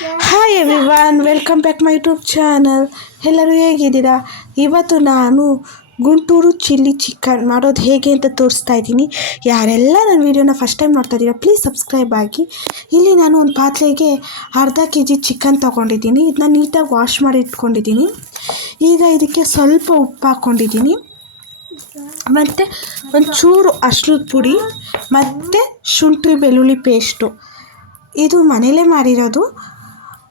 Hi everyone, welcome back my YouTube channel. ಎಲ್ಲರೂ ಹೇಗಿದ್ದೀರಾ? ಇವತ್ತು ನಾನು ಗುಂಟೂರು ಚಿಲ್ಲಿ ಚಿಕನ್ ಮಾಡೋದು ಹೇಗೆ ಅಂತ ತೋರಿಸ್ತಾ ಇದ್ದೀನಿ. ಯಾರೆಲ್ಲ ನನ್ನ ವೀಡಿಯೋನ ಫಸ್ಟ್ ಟೈಮ್ ನೋಡ್ತಾ ಇದ್ದೀರಾ ಪ್ಲೀಸ್ ಸಬ್ಸ್ಕ್ರೈಬ್ ಆಗಿ. ಇಲ್ಲಿ ನಾನು ಒಂದು ಪಾತ್ರೆಗೆ ಅರ್ಧ kg ಚಿಕನ್ ತೊಗೊಂಡಿದ್ದೀನಿ. ಇದನ್ನ ನೀಟಾಗಿ ವಾಶ್ ಮಾಡಿ ಇಟ್ಕೊಂಡಿದ್ದೀನಿ. ಈಗ ಇದಕ್ಕೆ ಸ್ವಲ್ಪ ಉಪ್ಪು ಹಾಕ್ಕೊಂಡಿದ್ದೀನಿ, ಮತ್ತು ಒಂಚೂರು ಅರಿಶಿನದ ಪುಡಿ ಮತ್ತು ಶುಂಠಿ ಬೆಳ್ಳುಳ್ಳಿ ಪೇಸ್ಟು, ಇದು ಮನೇಲೇ ಮಾಡಿರೋದು,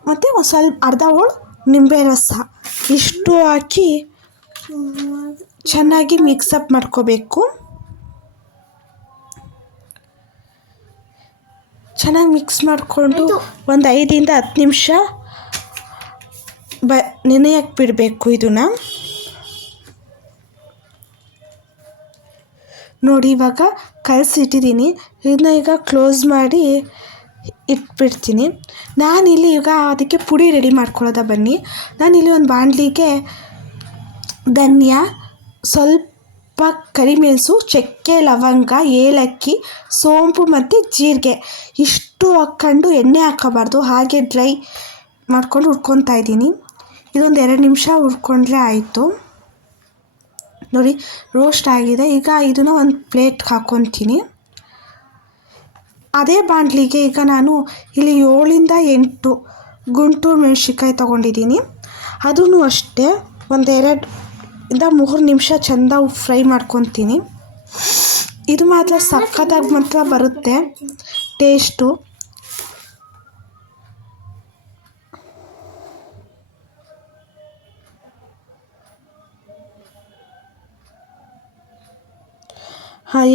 ಮತ್ತು ಒಂದು ಸ್ವಲ್ಪ ಅರ್ಧ ಹೋಳು ನಿಂಬೆ ರಸ, ಇಷ್ಟು ಹಾಕಿ ಚೆನ್ನಾಗಿ ಮಿಕ್ಸಪ್ ಮಾಡ್ಕೋಬೇಕು. ಚೆನ್ನಾಗಿ ಮಿಕ್ಸ್ ಮಾಡಿಕೊಂಡು ಒಂದು 5-10 ನಿಮಿಷ ನೆನೆಯಕ್ಕೆ ಬಿಡಬೇಕು. ಇದನ್ನು ನೋಡಿ, ಇವಾಗ ಕಲಸಿಟ್ಟಿದ್ದೀನಿ. ಇದನ್ನ ಈಗ ಕ್ಲೋಸ್ ಮಾಡಿ ಇಟ್ಬಿಡ್ತೀನಿ. ನಾನಿಲ್ಲಿ ಈಗ ಅದಕ್ಕೆ ಪುಡಿ ರೆಡಿ ಮಾಡ್ಕೊಳ್ಳೋದ ಬನ್ನಿ. ನಾನಿಲ್ಲಿ ಒಂದು ಬಾಣಲಿಗೆ ಧನಿಯಾ, ಸ್ವಲ್ಪ ಕರಿಮೆಣಸು, ಚಕ್ಕೆ, ಲವಂಗ, ಏಲಕ್ಕಿ, ಸೋಂಪು ಮತ್ತು ಜೀರಿಗೆ ಇಷ್ಟು ಹಾಕ್ಕೊಂಡು ಎಣ್ಣೆ ಹಾಕೋಬಾರ್ದು, ಹಾಗೆ ಡ್ರೈ ಮಾಡ್ಕೊಂಡು ಹುರ್ಕೊತಾ ಇದ್ದೀನಿ. ಇದೊಂದು 2 ನಿಮಿಷ ಹುರ್ಕೊಂಡ್ರೆ ಆಯಿತು. ನೋಡಿ, ರೋಸ್ಟ್ ಆಗಿದೆ. ಈಗ ಇದನ್ನು ಒಂದು ಪ್ಲೇಟ್ಗೆ ಹಾಕ್ಕೊತೀನಿ. ಅದೇ ಬಾಣಲಿಗೆ ಈಗ ನಾನು ಇಲ್ಲಿ 7-8 ಗುಂಟೂರು ಮೆಣಸಿನ್ಕಾಯಿ ತೊಗೊಂಡಿದ್ದೀನಿ. ಅದೂ ಅಷ್ಟೇ ಒಂದು 2-3 ನಿಮಿಷ ಚೆಂದ ಫ್ರೈ ಮಾಡ್ಕೊತೀನಿ. ಇದು ಮಾತ್ರ ಸಖತ್ತಾಗಿ ಮಾತ್ರ ಬರುತ್ತೆ ಟೇಸ್ಟು.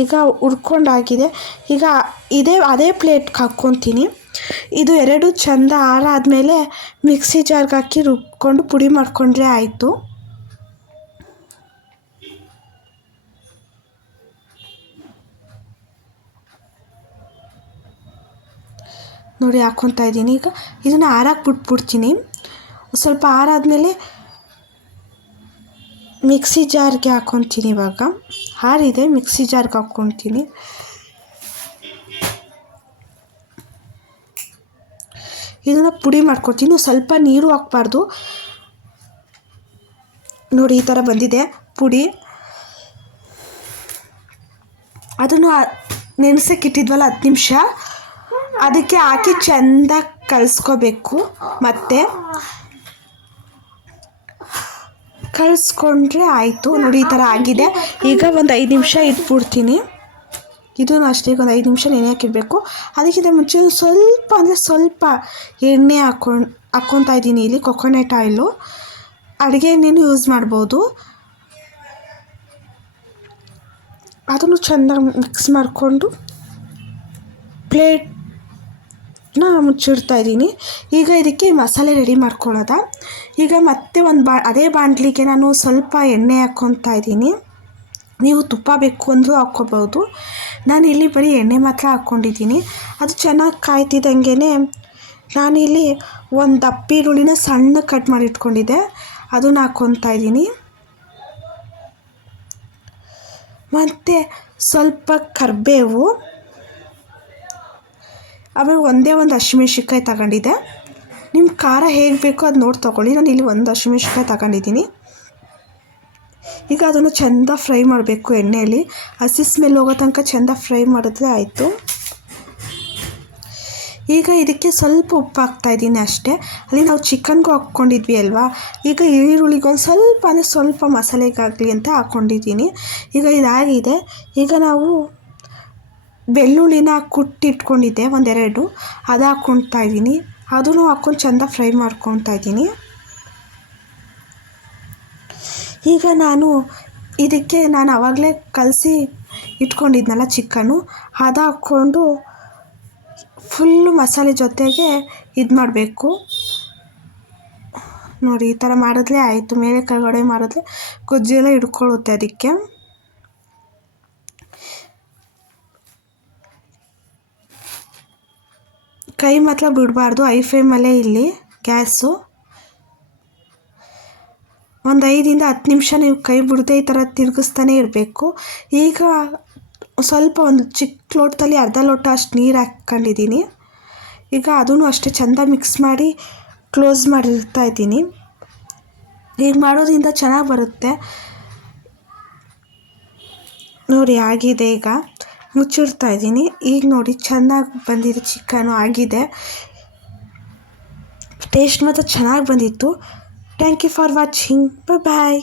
ಈಗ ಹುರ್ಕೊಂಡಾಗಿದೆ. ಈಗ ಅದೇ ಪ್ಲೇಟ್ಗೆ ಹಾಕ್ಕೊತೀನಿ. ಇದು 2 ಚೆಂದ ಆರಾದಮೇಲೆ ಮಿಕ್ಸಿ ಜಾರ್ಗೆ ಹಾಕಿ ರುಬ್ಕೊಂಡು ಪುಡಿ ಮಾಡಿಕೊಂಡ್ರೆ ಆಯಿತು. ನೋಡಿ, ಹಾಕ್ಕೊತಾ ಇದ್ದೀನಿ. ಈಗ ಇದನ್ನು ಆರಕ್ಕೆ ಬಿಟ್ಬಿಡ್ತೀನಿ. ಸ್ವಲ್ಪ ಆರಾದಮೇಲೆ ಮಿಕ್ಸಿ ಜಾರ್ಗೆ ಹಾಕ್ಕೊತೀನಿ. ಇವಾಗ ಹಾರಿದೆ, ಮಿಕ್ಸಿ ಜಾರ್ಗೆ ಹಾಕ್ಕೊತೀನಿ. ಇದನ್ನು ಪುಡಿ ಮಾಡ್ಕೊತೀನಿ. ಸ್ವಲ್ಪ ನೀರು ಹಾಕ್ಬಾರ್ದು. ನೋಡಿ, ಈ ಥರ ಬಂದಿದೆ ಪುಡಿ. ಅದನ್ನು ನೆನೆಸೋಕ್ಕಿಟ್ಟಿದ್ವಲ್ಲ 10 ನಿಮಿಷ, ಅದಕ್ಕೆ ಹಾಕಿ ಚೆಂದ ಕಲಿಸ್ಕೋಬೇಕು. ಮತ್ತು ಕಳಿಸ್ಕೊಂಡ್ರೆ ಆಯಿತು. ನೋಡಿ, ಈ ಥರ ಆಗಿದೆ. ಈಗ ಒಂದು 5 ನಿಮಿಷ ಇಟ್ಬಿಡ್ತೀನಿ. ಇದೂ ಅಷ್ಟೇ, ಒಂದು 5 ನಿಮಿಷ ನೆನೆಯೋಕ್ಕಿಡಬೇಕು. ಅದಕ್ಕಿಂತ ಮುಂಚೆ ಸ್ವಲ್ಪ ಎಣ್ಣೆ ಹಾಕ್ಕೊತಾ ಇದ್ದೀನಿ. ಇಲ್ಲಿ ಕೊಕೊನಟ್ ಆಯಿಲು, ಅಡುಗೆ ಎಣ್ಣೆನೂ ಯೂಸ್ ಮಾಡ್ಬೋದು. ಅದನ್ನು ಚೆನ್ನಾಗಿ ಮಿಕ್ಸ್ ಮಾಡಿಕೊಂಡು ಪ್ಲೇಟ್ನ ಮುಚ್ಚಿಡ್ತಾ ಇದ್ದೀನಿ. ಈಗ ಇದಕ್ಕೆ ಮಸಾಲೆ ರೆಡಿ ಮಾಡ್ಕೊಳ್ಳೋದ. ಈಗ ಮತ್ತೆ ಅದೇ ಬಾಣಲಿಗೆ ನಾನು ಸ್ವಲ್ಪ ಎಣ್ಣೆ ಹಾಕ್ಕೊತಾ ಇದ್ದೀನಿ. ನೀವು ತುಪ್ಪ ಬೇಕು ಅಂದರೂ ಹಾಕ್ಕೋಬೋದು. ನಾನು ಇಲ್ಲಿ ಬರೀ ಎಣ್ಣೆ ಮಾತ್ರ ಹಾಕ್ಕೊಂಡಿದ್ದೀನಿ. ಅದು ಚೆನ್ನಾಗಿ ಕಾಯ್ತಿದ್ದಂಗೆ ನಾನಿಲ್ಲಿ ಒಂದು ದಪ್ಪ ಈರುಳ್ಳಿನ ಸಣ್ಣ ಕಟ್ ಮಾಡಿ ಇಟ್ಕೊಂಡಿದ್ದೆ, ಅದನ್ನು ಹಾಕ್ಕೊತಾ ಇದ್ದೀನಿ. ಮತ್ತು ಸ್ವಲ್ಪ ಕರಿಬೇವು, ಆಮೇಲೆ ಒಂದು ಹಸಿಮೆಣ್ಸಿನ್ಕಾಯಿ ತಗೊಂಡಿದ್ದೆ. ನಿಮ್ಮ ಖಾರ ಹೇಗೆ ಬೇಕೋ ಅದು ನೋಡಿ ತೊಗೊಳ್ಳಿ. ನಾನು ಇಲ್ಲಿ 1 ಹಸಿಮೆಣ್ಸಿನ್ಕಾಯಿ ತಗೊಂಡಿದ್ದೀನಿ. ಈಗ ಅದನ್ನು ಚೆಂದ ಫ್ರೈ ಮಾಡಬೇಕು ಎಣ್ಣೆಯಲ್ಲಿ. ಹಸಿ ಸ್ಮೆಲ್ ಹೋಗೋ ತನಕ ಚೆಂದ ಫ್ರೈ ಮಾಡಿದ್ರೆ ಆಯಿತು. ಈಗ ಇದಕ್ಕೆ ಸ್ವಲ್ಪ ಉಪ್ಪು ಹಾಕ್ತಾಯಿದ್ದೀನಿ ಅಷ್ಟೇ. ಅಲ್ಲಿ ನಾವು ಚಿಕನ್ಗೂ ಹಾಕ್ಕೊಂಡಿದ್ವಿ ಅಲ್ವಾ. ಈಗ ಈರುಳ್ಳಿಗೆ ಸ್ವಲ್ಪ ಮಸಾಲೆಗಾಗಲಿ ಅಂತ ಹಾಕ್ಕೊಂಡಿದ್ದೀನಿ. ಈಗ ಇದಾಗಿದೆ. ಈಗ ನಾವು ಬೆಳ್ಳುಳ್ಳಿನ ಕುಟ್ಟಿಟ್ಕೊಂಡಿದ್ದೆ 1-2, ಅದು ಹಾಕ್ಕೊತಾ ಇದ್ದೀನಿ. ಅದನ್ನು ಹಾಕ್ಕೊಂಡು ಚೆಂದ ಫ್ರೈ ಮಾಡ್ಕೊತಾ ಇದ್ದೀನಿ. ಈಗ ಇದಕ್ಕೆ ನಾನು ಆವಾಗಲೇ ಕಲಸಿ ಇಟ್ಕೊಂಡಿದ್ನಲ್ಲ ಚಿಕನ್ನು, ಅದು ಹಾಕ್ಕೊಂಡು ಫುಲ್ಲು ಮಸಾಲೆ ಜೊತೆಗೆ ಇದು ಮಾಡಬೇಕು. ನೋಡಿ, ಈ ಥರ ಮಾಡಿದ್ರೆ ಆಯಿತು. ಮೇಲೆ ಕೆಳಗಡೆ ಮಾಡಿದ್ರೆ ಗೊಜ್ಜೆಲ್ಲ ಹಿಡ್ಕೊಳ್ಳುತ್ತೆ. ಅದಕ್ಕೆ ಕೈ ಮಾತ್ರ ಬಿಡಬಾರ್ದು, ಹೈ ಫ್ಲೇಮಲ್ಲೇ ಇಲ್ಲಿ ಗ್ಯಾಸು. ಒಂದು 5-10 ನಿಮಿಷ ನೀವು ಕೈ ಬಿಡದೆ ಈ ಥರ ತಿರುಗಿಸ್ತಾನೆ ಇರಬೇಕು. ಈಗ ಸ್ವಲ್ಪ ಒಂದು ಚಿಕ್ಕ ಲೋಟದಲ್ಲಿ ಅರ್ಧ ಲೋಟ ಅಷ್ಟು ನೀರು ಹಾಕ್ಕೊಂಡಿದ್ದೀನಿ. ಈಗ ಅದೂ ಅಷ್ಟೇ ಚೆಂದ ಮಿಕ್ಸ್ ಮಾಡಿ ಕ್ಲೋಸ್ ಮಾಡಿರ್ತಾ ಇದ್ದೀನಿ. ಈಗ ಮಾಡೋದ್ರಿಂದ ಚೆನ್ನಾಗಿ ಬರುತ್ತೆ ನೋಡಿ. ಆಗಿದೆ, ಈಗ ಮುಚ್ಚಿಡ್ತಾ ಇದ್ದೀನಿ. ಈಗ ನೋಡಿ ಚೆನ್ನಾಗಿ ಬಂದಿದೆ, ಚಿಕನು ಆಗಿದೆ. ಟೇಸ್ಟ್ ಮಾತ್ರ ಚೆನ್ನಾಗಿ ಬಂದಿತ್ತು. Thank you for watching. Bye.